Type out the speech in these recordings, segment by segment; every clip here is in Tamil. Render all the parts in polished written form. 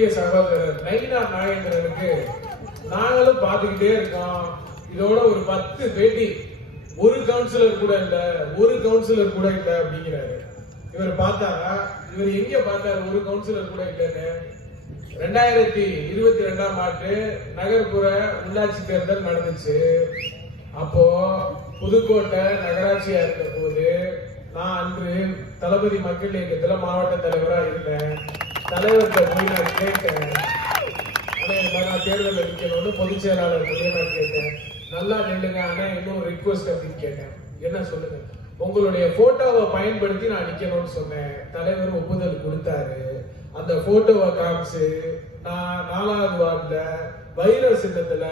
அன்புக்குரிய சகோதரர் நயினா நாகேந்திரனுக்கு நாங்களும் பார்த்துக்கிட்டே இருக்கோம். இதோட ஒரு 10 பேட்டி, ஒரு கவுன்சிலர் கூட இல்ல, ஒரு கவுன்சிலர் கூட இல்ல அப்படிங்கிறாரு. இவர் பார்த்தாரா? இவர் எங்க பார்த்தாரு ஒரு கவுன்சிலர் கூட இல்லன்னு? 2022ஆம் ஆண்டு நகர்ப்புற உள்ளாட்சி தேர்தல் நடந்துச்சு. அப்போ புதுக்கோட்டை நகராட்சியா இருந்த போது நான் அன்று தளபதி மக்கள் இயக்கத்துல மாவட்ட தலைவரா இருந்தேன். தலைவர்கிட்ட போய் நான் கேட்டேன், நான் தேர்தல் நிற்கணும்னு பொதுச் செயலாளர் நான் கேட்டேன். நல்லா நில்லுங்க ஆனா இன்னும் ரிக்வஸ்ட் அப்படின்னு கேட்டேன். என்ன சொல்லுங்க, உங்களுடைய போட்டோவை பயன்படுத்தி நான் நிக்கணும்னு சொன்னேன். தலைவர் ஒப்புதல் கொடுத்தாரு. அந்த போட்டோவை காமிச்சு நான் 4வது வார்டுல வைர சின்னத்துல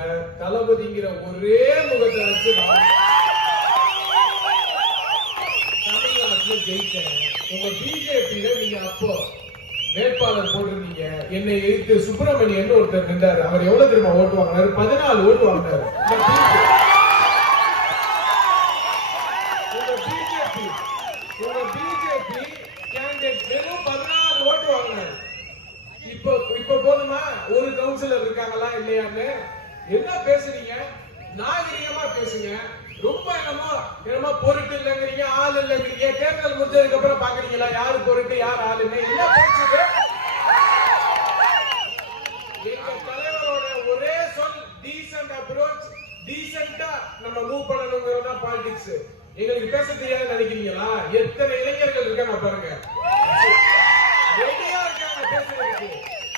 தளபதிங்கிற ஒரே முகத்தை வச்சு தமிழ்நாட்டுல ஜெயிச்சேன். உங்க பிஜேபியில நீங்க அப்போ வேட்பாளர் போட்டிருந்தீங்க. என்னை எதிர்த்து சுப்பிரமணியன் ஒருத்தர் நின்றாரு. அவர் எவ்வளவு தெரியுமா ஓட்டு வாங்கினாரு? 14 ஓட்டு வாங்கினாரு. உங்க பிஜேபி கேண்டிடேட் வெறும் 14 ஓட்டு வாங்கினாரு. இப்ப போதுமா? ஒரு கவுன்சிலர் இருக்காங்களா இல்லையான்னு என்ன பேசுறீங்க? நாகரிகமா பேசுங்க. ரொம்ப என்னமோ பொருட்டு இல்லைங்கிறீங்க, ஆள் இல்லைங்கிறீங்க. தேர்தல் முடிஞ்சதுக்கு அப்புறம் பாக்குறீங்களா யாரு பொருட்டு யார் ஆளுன்னு? என்ன பேசுது? எங்க தலைவரோட ஒரே சொல் டீசன்ட் அப்ரோச். டீசென்ட்டா நம்ம மூவ் பண்ணணுங்கிறதா பாலிடிக்ஸ். எங்களுக்கு பேச தெரியாது நினைக்கிறீங்களா? எத்தனை இளைஞர்கள் இருக்காங்க பாருங்க, ரெடியா இருக்காங்க பேசுறதுக்கு.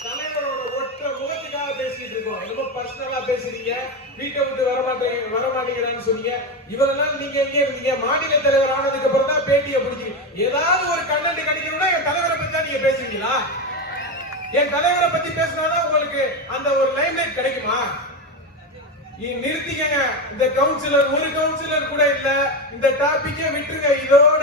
தலைவரோட ஒற்ற முகத்துக்காக பேசிட்டு இருக்கோம். ரொம்ப பர்சனலா பேசுறீங்க. வீட்டை விட்டு வரமாட்டேங்கிறான்னு சொன்னீங்க. இவரெல்லாம் நீங்க எங்க இருந்தீங்க? மாநில தலைவர் ஆனதுக்கு அப்புறம் தான் பேட்டியை பிடிச்சி ஏதாவது ஒரு கண்டென்ட் கிடைக்கணும்னா என் தலைவரை பத்தி தான் நீங்க பேசுறீங்களா? என் தலைவரை பத்தி பேசினாதான் உங்களுக்கு அந்த ஒரு லைம்லைட் கிடைக்குமா? நிறுத்திக்கங்க. இந்த கவுன்சிலர், ஒரு கவுன்சிலர் கூட இல்ல. இந்த டாபிக்கே விட்டுருங்க. இதோட